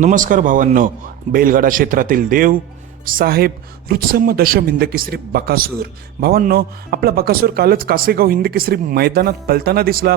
नमस्कार भावांनो. बैलगाडा क्षेत्रातील देव साहेब रुत्सम दशम हिंदकेसरी बकासूर. भावांनो आपला बकासूर कालच कासेगाव हिंदकेसरी मैदानात पलताना दिसला.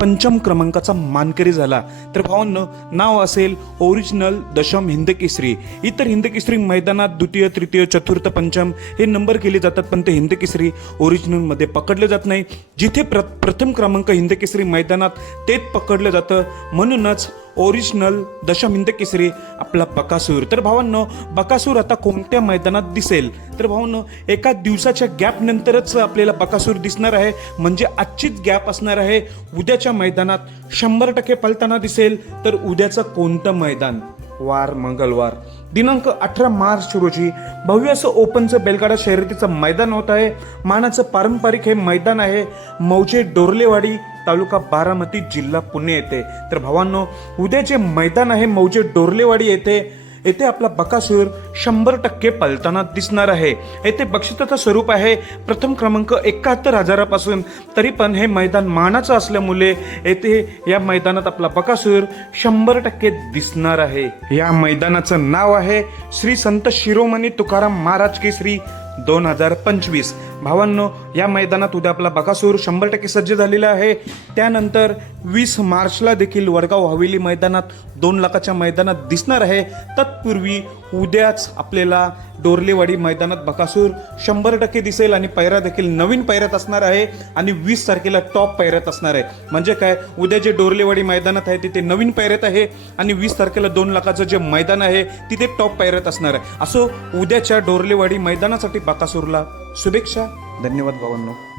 पंचम क्रमांकाचा मानकरी झाला. तर भावांनो नाव असेल ओरिजिनल दशम हिंदकेसरी इतर हिंदकेसरी मैदानात द्वितीय तृतीय चतुर्थ पंचम हे नंबर केले जातात पण ते हिंदकेसरी ओरिजिनलमध्ये पकडले जात नाही. जिथे प्र प्रथम क्रमांक हिंदकेसरी मैदानात तेच पकडलं जातं. म्हणूनच ओरिजिनल दशमिंद केसरी आपला बकासूर. तर भावांनो बकासूर आता कोणत्या मैदानात दिसेल? तर भावांनो एका दिवसाच्या गॅप नंतरच आपल्याला बकासूर दिसणार आहे. म्हणजे आजचीच गॅप असणार आहे. उद्याच्या मैदानात शंभर टक्के पलताना दिसेल. तर उद्याचं कोणतं मैदान? वार मंगळवार. दिनांक अठरा मार्च रोजी भव्य असं ओपनचं बेलगाडा शर्यतीचं मैदान होत आहे. मानाचं पारंपरिक हे मैदान आहे. मौजे डोरलेवाडी तालुका बारामती जिल्हा पुणे येथे तर भावांनो उद्या जे मैदान आहे मौजे डोरलेवाडी येथे येथे आपला बकासूर शंभर टक्के पलताना दिसणार आहे. येथे बक्षिताचं स्वरूप आहे प्रथम क्रमांक एकाहत्तर हजारापासून. तरी पण हे मैदान मानाचं असल्यामुळे येथे या मैदानात आपला बकासूर शंभर टक्के दिसणार आहे. या मैदानाचं नाव आहे श्री संत शिरोमणी तुकाराम महाराज केसरी. दोन हजार पंचवीस. भावांनो या मैदानात उद्या आपला बकासूर शंभर टक्के सज्ज झालेला आहे. त्यानंतर वीस मार्चला देखील वडगाव हवेली मैदानात दोन लाखाच्या मैदानात दिसणार आहे. तत्पूर्वी उद्याच आपल्याला डोरलेवाडी मैदानात बकासूर शंभर टक्के दिसेल आणि पैरा देखील नवीन पैऱ्यात असणार आहे आणि वीस तारखेला टॉप पैऱ्यात असणार आहे. म्हणजे काय? उद्या जे डोरलेवाडी मैदानात आहे तिथे नवीन पैऱ्यात आहे आणि वीस तारखेला दोन लाखाचं जे मैदान आहे तिथे टॉप पैऱ्यात असणार आहे. असो उद्याच्या डोरलेवाडी मैदानासाठी बकासूरला शुभेच्छा. धन्यवाद भावांनो.